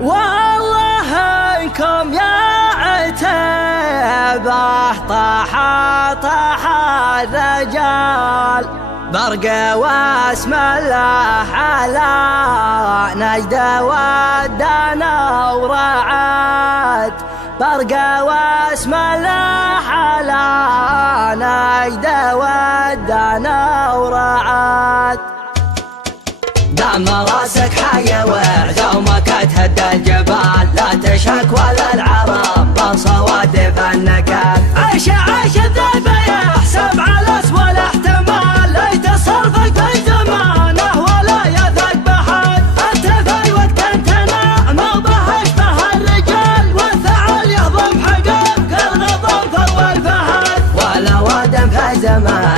والله انكم يا عتيبه طاح الرجال برقة واسم الله على نجدة ودنا ورعد برقة واسم الله على نجدة ودنا ورعد دام راسك حي وعزومك تهدى الجبال لا تشك ولا العرب بصوادف النكال عيش الذئب يحسب على اسوء احتمال لا يتصرفك في زمانه ولا يثق بحد انت في وقت تنام وبهش به الرجال والثعال يهضم حقك الغضنفر والفهد ولا ودم في زمان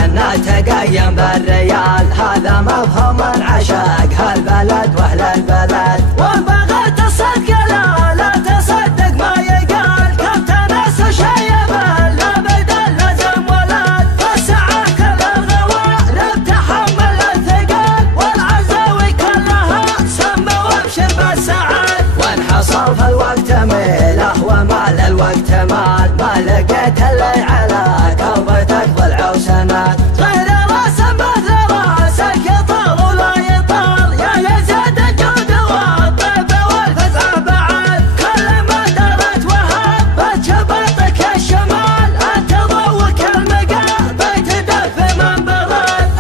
تقيم بالريال هذا مفهوم العشاق هالبلد واهل البلد وان بغيت الصدق لا تصدق ما يقال كم تناس شيب لا بدل لزم ولد فالساعة كل الغوالب تحمل الثقل والعزاوي كلها سمى وابشر بالسعد وانحصر في الوقت ميله ومال الوقت مال ما لقيت اللي على كربتك ضلع وسند غير راس مثل راسك يطال ولا يطال يا يزيد الجود والطيب والفزع بعد كل ما درت وهبت شبطك الشمال انت ضوك المقال بيتدف من برد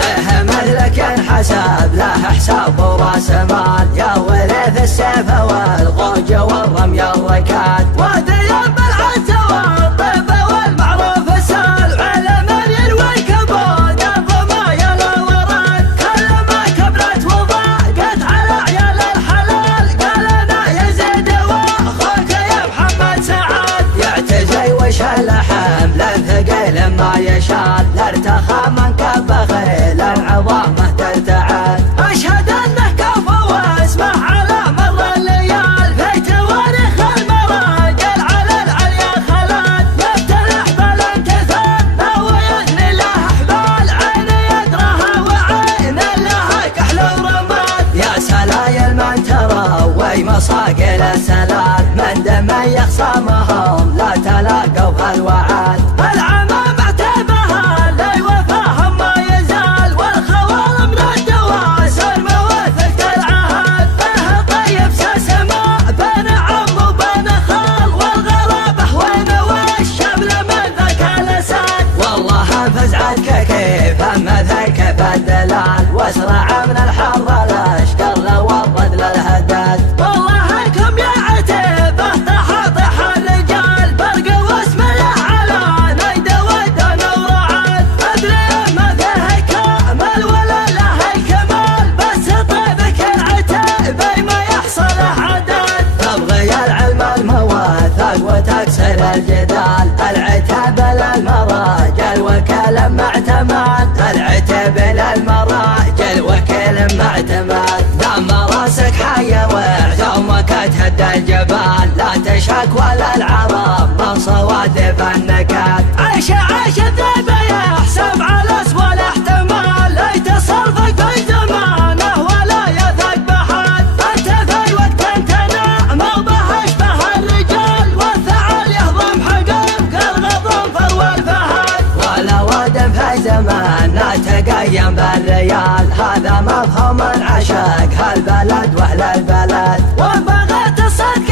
مثلك ينحسب له حساب وراس مال يا ورث السيف والغوج والرمي الركاد وديان بالعز والطيب والمعروف سال على من يروي كبود الضمايا لا ورد كل ما كبرت وضاقت على عيال الحلال قال انا يزيد واخوك يا محمد سعد يعتزي وش الحمل ثقيل ما يشال لارتخى من كف خيل عظامه ترتعد اشهد انه كفو واسمه على مر الليال في تواريخ المراجل على العليا خلد يفتلح بالانتثاب ويثني له احبال عين يدرها وعين لها كحل ورماد يا سلايل من ترى ومصاقل السلال من دم يخصمهم لا تلاقوا بهالوعد العمام اعتبها لا يوفاهم ما يزال والخوال من الدواسر موثقة العهد به طيب سسماء بين عم وبين خال والغرابة وين والشمل من ذاك الاسد والله فزعتك كيف مثلك بالدلال واسرع من الحر الاشقر والرد للهدد والله انكم يا عتيبه طاح الرجال برقة واسم الله على نجدة ودنا ورعد ادري ما فيه كامل ولا له الكمال بس طيبك العتيبه ما يحصل عدد تبغي العلم المواثق وتكسر الجدال العتاب للمراجل وكل معتمد العتاب للمراجل وكل معتمد دام راسك حي وعزومك تهدى الجبال لا تشك ولا العرب من صوادف النكال عيش الذئب يحسب على اسوء الاحتمال لا يتصرفك في زمانه ولا يثق بحد انت في وقت تنام وبهش به الرجال والثعال يهضم حقك الغضنفر والفهد ولا ودم في زمان تقيم بالريال هذا مفهوم العشاق هالبلد واهل البلد وان بغيت الصدق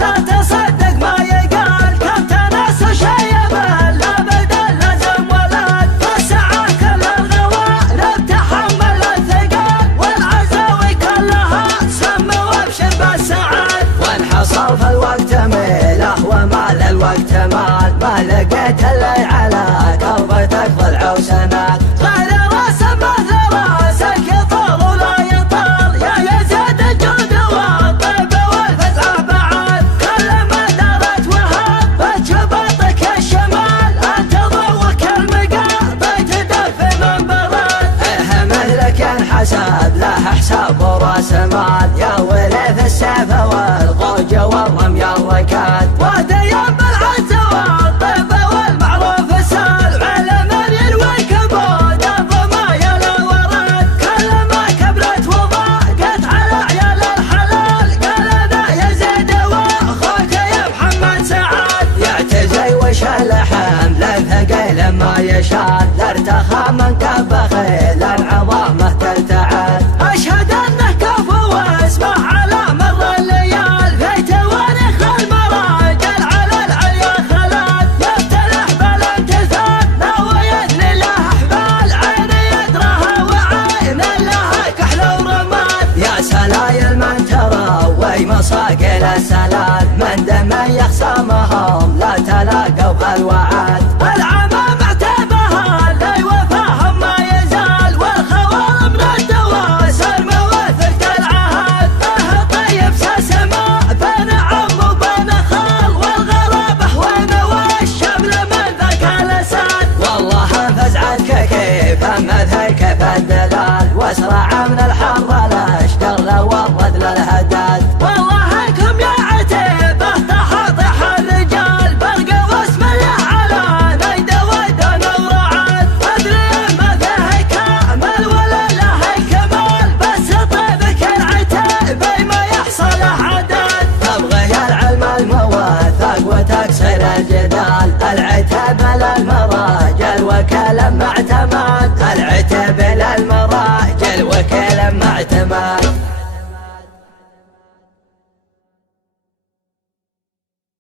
لا تصدق ما يقال كم تناس شيب لا بدل لزم ولد فالساعة كل الغوالب تحمل الثقل والعزاوي كلها سمى وابشر بالسعد وانحصر في الوقت ميله ومال الوقت مال ما لقيت اللي على كربتك ضلع وسند غير راس مثل راسك يطال ولا يطال يا يزيد الجود والطيب والفزع بعد كل ما درت وهبت شبطك الشمال انت ضوك المقال بيتدف من برد مثلك ينحسب له حساب وراس مال يا ورث السيف والغوج والرمي الركاد وديان بالعز والطيب والمعروف سال على من يروي كبود الضمايا لا ورد كل ما كبرت وضاقت على عيال الحلال قال انا يزيد الرشاد، لارتخى من كف خيلا عظامه تلتعد. أشهد أنه كفو واسمه على مر الليال، في تواريخ المراجل على العليا خلاد. يفتتح بالامتثال ناويتني له أحبال، عيني يدرها وعين لها كحل ورماد. يا سلايل من ترى ومصاقل السلال، من دم يخصمهم لا تلاقوا بالوعد. العمام اعتبها لي وفاهم ما يزال، والخوار من الدواسر موثق العهد. طيب سسماء بين عم وبين خال، والغرابة وين والشمل من ذاك الاسد. والله فزعتك كيف مثل كيف الدلال، واسرع من الحر الاشتغل والرد للهداد. والله انكم يا عتيبه تحاطح الرجال، برقى واسم الله على نيد ودن ورعد. ادري ما فيه كامل ولا له كمال، بس طيبك العتيبه ما يحصل عدد. تبغي العلم الموثق وتكسر الجدال، العتيبه للمراجل وكلام معتمد. العتيبه